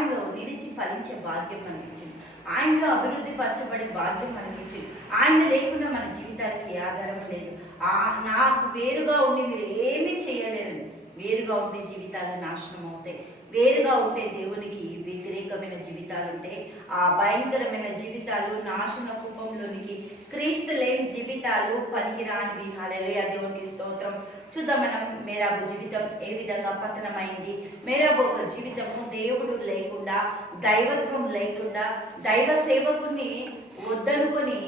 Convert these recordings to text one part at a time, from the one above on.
ఆయనలో నిలిచి ఫలించే భాగ్యం మనకిచ్చింది. ఆయనలో అభివృద్ధి పరచబడే భాగ్యం మనకిచ్చింది. ఆయన లేకుండా మన జీవితానికి ఆధారం లేదు. ఆ నాకు వేరుగా ఉండి మీరు ఏమీ చేయలేరు. వేరుగా ఉండే జీవితాలు నాశనం అవుతాయి. వేరుగా ఉంటే దేవునికి వ్యతిరేకమైన జీవితాలు ఉంటే ఆ భయంకరమైన జీవితాలు నాశన కుపంలోనికి క్రీస్తు లేని జీవితాలు పనికిరానివి. హల్లెలూయా! దేవునికి స్తోత్రం. చూద్దాం మనం మేరాబు జీవితం ఏ విధంగా పతనమైంది? మేరాబు ఒక జీవితము దేవుడు లేకుండా దైవత్వం లేకుండా దైవ సేవకుని వద్దనుకొని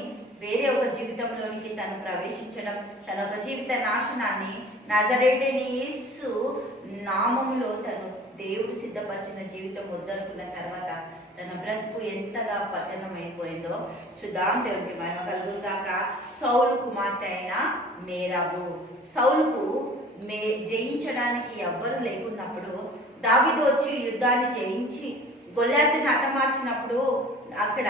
వేరే ఒక జీవితంలోనికి తను ప్రవేశించడం తన ఒక జీవిత నాశనాన్ని నజరేడని యేసు నామంలో తను దేవుడు సిద్ధపరిచిన జీవితం వద్దనుకున్న తర్వాత తన బ్రతుకు ఎంతగా పతనమైపోయిందో చూద్దాం దేవునికి మహిమ కలుగుగాక సౌలు కుమార్తె అయిన మేరాబు సౌలుకు మే జయించడానికి ఎవ్వరు లేకున్నప్పుడు దావిదు వచ్చి యుద్ధాన్ని జయించి గొల్లాతిని హతమార్చినప్పుడు అక్కడ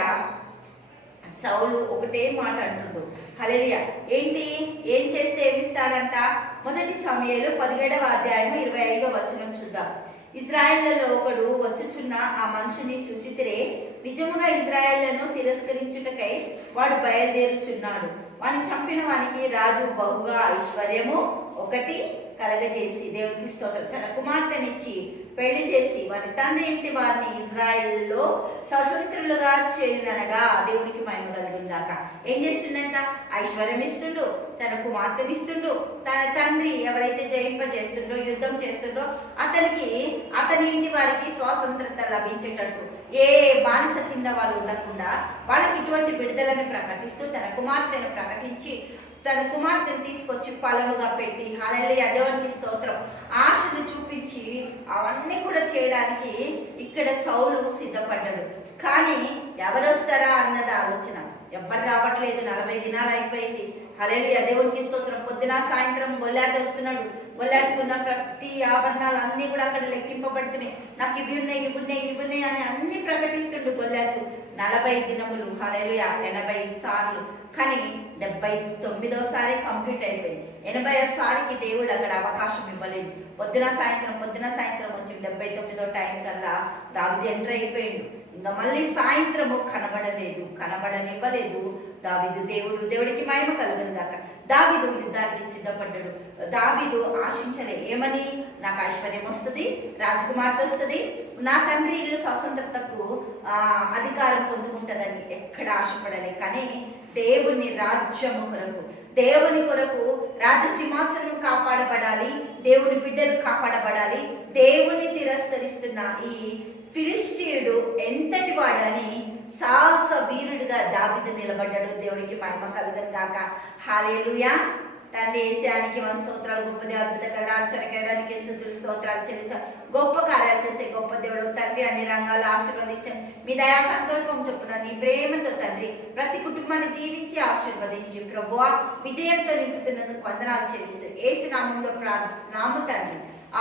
సౌలు ఒకటే మాట అంటుండు. హలేరియా ఏంటి? ఏం చేస్తే ఏమిస్తాడంట? మొదటి సమయంలో పదిహేడవ అధ్యాయం ఇరవై ఐదో వచనం చూద్దాం. ఇజ్రాయేళ్ళలో ఒకడు వచ్చుచున్న ఆ మనుషుని చూచితిరే నిజముగా ఇజ్రాయేళ్ళను తిరస్కరించుటకై వాడు బయలుదేరుచున్నాడు. వాని చంపిన వానికి రాజు బహుగా ఐశ్వర్యము. ఒకటి కలగజేసి దేవునికి స్తోత్రం. తన కుమార్తెనిచ్చి పెళ్ళి చేసి వారి తండ్రి ఇంటి వారిని ఇజ్రాయెల్లో స్వతంత్రులుగా చేయుననగా దేవునికి మహిమ కలిగిందాక ఏం చేస్తుండంట? ఐశ్వర్యం ఇస్తుండు తన కుమార్తెనిస్తుండు తన తండ్రి ఎవరైతే జయింపజేస్తుండో యుద్ధం చేస్తుండో అతనికి అతని ఇంటి వారికి స్వాతంత్రత లభించేటట్టు ఏ బానిస కింద వాళ్ళు ఉండకుండా వాళ్ళకి ఇటువంటి విడుదలని ప్రకటిస్తూ తన కుమార్తెను ప్రకటించి తన కుమార్తెను తీసుకొచ్చి పలవుగా పెట్టి హాలయ దేవునికి స్తోత్రం ఆశను చూపించి అవన్నీ కూడా చేయడానికి ఇక్కడ సౌలు సిద్ధపడ్డాడు. కానీ ఎవరు వస్తారా అన్నది ఆలోచన. ఎవరు రావట్లేదు నలభై దినాలు అయిపోయింది. హలేలు దేవునికి స్తోత్రం. పొద్దున సాయంత్రం గొల్లాటి వస్తున్నాడు. గొల్లాటికున్న ప్రతి ఆభరణాలు అన్నీ కూడా అక్కడ లెక్కింపబడుతున్నాయి. నాకు ఇవి ఉన్నాయి ఇవి ఉన్నాయి ఇవి ఉన్నాయి అని అన్ని ప్రకటిస్తుండు గొల్లాటు నలభై దినములు హలేలు ఎనభై సార్లు. కానీ డెబ్బై తొమ్మిదోసారి కంప్లీట్ అయిపోయింది. ఎనభై సారికి దేవుడు అక్కడ అవకాశం ఇవ్వలేదు. పొద్దున సాయంత్రం పొద్దున సాయంత్రం వచ్చి డెబ్బై తొమ్మిదో టైం కల్లా దావిది ఎంటర్ అయిపోయిండు. ఇంకా మళ్ళీ సాయంత్రము కనబడలేదు కనబడనివ్వలేదు. దావిదు దేవుడు దేవుడికి మహిమ కలుగును గాక. దావిదు యుద్ధానికి సిద్ధపడ్డాడు. దావిదు ఆశించలే ఏమని? నాకు ఐశ్వర్యం వస్తుంది రాజకుమార్తె వస్తుంది. నా తండ్రి ఇల్లు స్వతంత్రతకు ఆ, అధికారం పొందుకుంటుందని ఎక్కడ ఆశపడలే. కానీ దేవుని రాజ్యము కొరకు దేవుని కొరకు రాజసింహాసనం కాపాడబడాలి దేవుని బిడ్డలు కాపాడబడాలి. దేవుని తిరస్కరిస్తున్న ఈ ఫిలిస్టీయుడు ఎంత వాడని సాహస వీరుడిగా దావిదు నిలబడ్డాడు. దేవుడికి మహిమ కలుగను కాక హాలేలుయా తండ్రి ఏసానికి మన స్తోత్రాలు గొప్ప దేవుడు అద్భుతకరణ ఆశ్చర్యకరడానికి స్థుతులు స్తోత్రాలు చేసా గొప్ప కార్యాలు చేసే గొప్ప దేవుడు తండ్రి అన్ని రంగాల్లో ఆశీర్వదించండి మీ దయా సంకల్పం చొప్పున నీ ప్రేమతో తండ్రి ప్రతి కుటుంబాన్ని దీవించి ఆశీర్వదించి ప్రభువా విజయంతో నింపుతున్నందుకు వందనాలు చెల్లిస్తూ ఏసు నామంలో ప్రార్థిస్తున్నాము తండ్రి.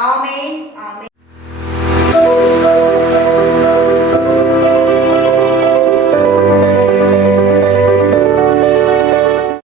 ఆమె ఆమె